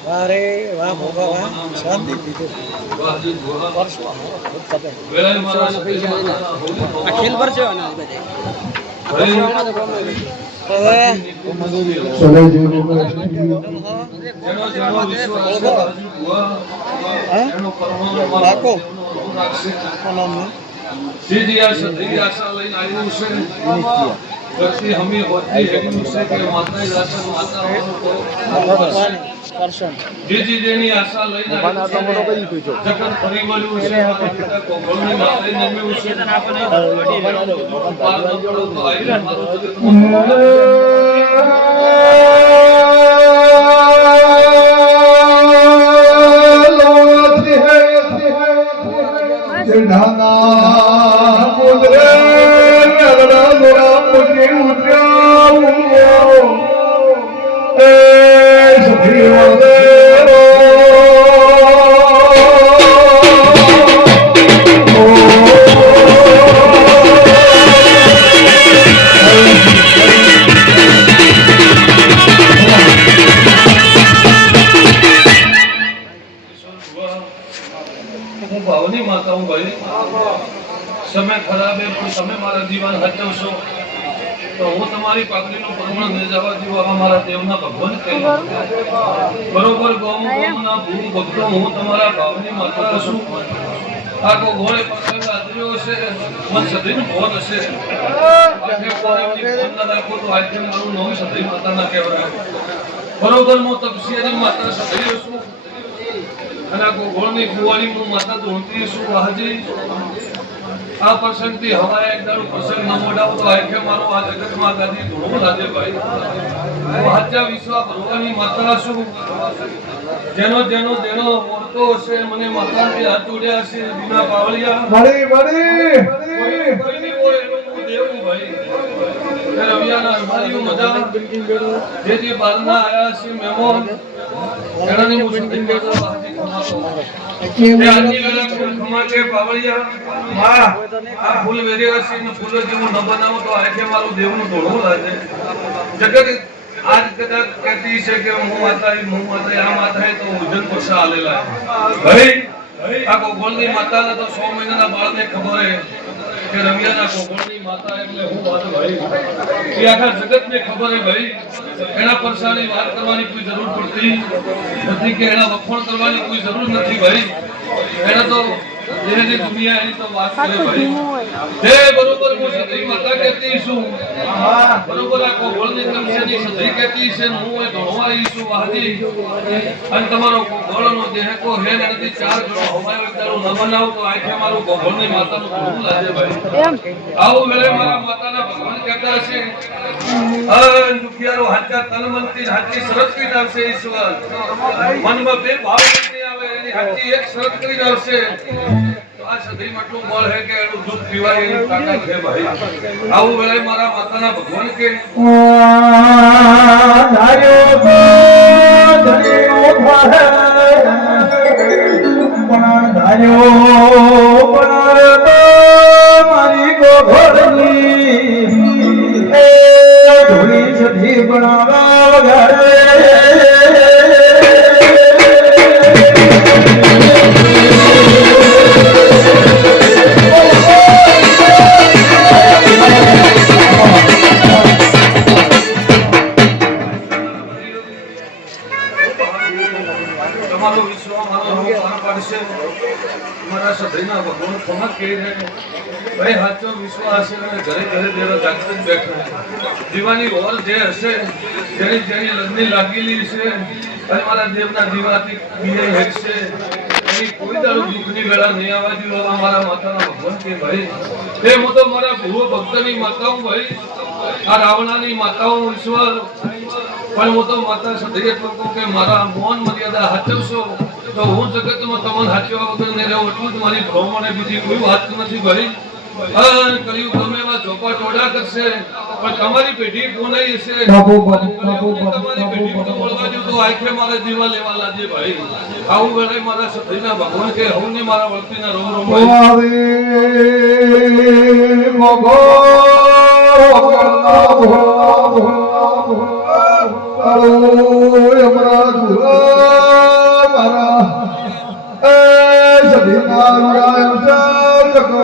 વારે વાહ મોગા વાહ શાંતિ દીધું ખેલ પર છે व्यक्ति हमें होती है कि उससे के माता ही राशन माता जी जी जेनी आशा लઈને જગત પરિવારનું છે માતા કોગળની માતા ને ઉસે આપણને પાર ન પડો તો આઈ મારું જગત ढाना बोल रे ભાવની માતા હું ભાઈ સમય ખરાબ હે પણ તમે મારા જીવન હચવશો તો હું તમારી પાઘડીનો પરમણ ન જવા દેવા મારા દેવના ભગવાન કહે બરોબર ગોમના ભૂ ભક્તો હું તમારા ભાવની માતા છું આખો ઘોડે પ્રસંગ આદર્યો છે મન સદૈવ ભોન હશે આખે કોરેની ફોન રાખો તો આજે મારું નામ સદૈવ માતાના કહેવાય બરોબર હું તપસ્યાની માતા સદૈવ છું અને આખો ઘોડની કુંવારી હું માતા ધોતી છું હાજી આ પ્રસંગથી હવારે એક દાડો પ્રસંગ ન મોડાવ તો આખે મારો આ જગતમાં ગાદી ધોળો લાગે ભાઈ હું હાચા વિશ્વા ભગવાનની માતા છું જેનો જેનો જેનો મોરતો હશે મને માતાથી હાથ જોડ્યા છે બીના પાવળિયા મળી કોઈની કોઈ એનું હું દેવું ભાઈ રવિયાના અરમારીઓ મજા જે બારના આયા છે મહેમાન એનાની હું સદૈવ માતા હાજી ખમાતો આજની વેલા ફૂલ ખમાકે પાવળિયા હા આ ફૂલ વેરેવાસી ને ફૂલ જેવું ન બનાવો તો આખે મારું દેવનું ધોળું લાગે જગત આજ કદાચ કહેતી છે કે હું માતા આ માતા તો ઉજન પક્ષા આલેલા ભાઈ આ ગોગોળની માતાને તો 100 મહિનાના બાળને ખબર હે કે રવિયાના ગોગોળની માતા એટલે હું વાત ભાઈ એ આખા જગતને ખબર હે ભાઈ એના પરસાની વાત કરવાની કોઈ જરૂર પડતી નથી કે એના વખોણ કરવાની કોઈ જરૂર નથી ભાઈ એને તો જેની દુનિયા એની તો વાત કરે ભાઈ જે બરોબર હું સદૈવ માતા કહેતી છું બરોબર આ ગોગોળની તમસેની સદૈવ કહેતી છે હું એ ધોળવાઈ છું હાજી અને તમારો ગોગોળનો દેહ કો હે નથી ચાર ગણો હવાયો એક દાડો ન બનાવ તો આખે મારું ગોગોળની માતાનું ધોળું લાગે ભાઈ આવો વેળે મારા માતાના ભગવાન કહેતા છે દુખિયારો હાચા તન મનથી હાચી શરત કરી આવશે ઈશ્વર મનમાં બે ભાવ નથી આવે એની હાચી એક શરત કરી આવશે આ સદૈવ માટલું બળ હે કે એનું દૂધ પીવાય એની તાકાત છે ભાઈ આવું વેળે મારા માતાના ભગવાન કે ધાર્યો મારી ગોઘોળની ધૂળી સધી બનાવા વગર તમારો વિશ્વાસ મારો પાર પાડશે મારા સદૈવના ભગવાન ખમત કહી રહે ભાઈ સાચો વિશ્વાસ હશે અને ઘરે ઘરે દેવા જાગૃત બેઠા દીવાની ઓર જે હશે જેની જેની લગ્ન લાગેલી છે અને મારા દેવના દીવાથી બીજે હેડશે એની કોઈ દાડો દુઃખની વેળા નહીં આવવા દીધો મારા માતાના ભગવાન કે ભાઈ એ હું તો મારા ભૂવો ભક્તની માતાઓ ભાઈ આ રાવણાની માતાઓ ઈશ્વર પણ હું તો માતા સદૈવ કહું કે મારા મૌન મર્યાદા હાચવશો તો હું જગતમાં તમને હાચવા વગર ને રહું એટલું જ મારી ભ્રમણે બીજી કોઈ વાત નથી ભાઈ કલયુગ ગમે એવા ચોપા ટોડા કરશે પણ તમારી પેઢી કોનાઈ હશે તમારી પેઢી તો મળવા જો તો આખે મારા જીવા લેવા લાજે ભાઈ આવું વેળે મારા સદૈવના ભગવાન કે હું ને મારા વળતીના રોમ રોમ ભાઈ કાળો યમરાજ મારા એ સધી મારું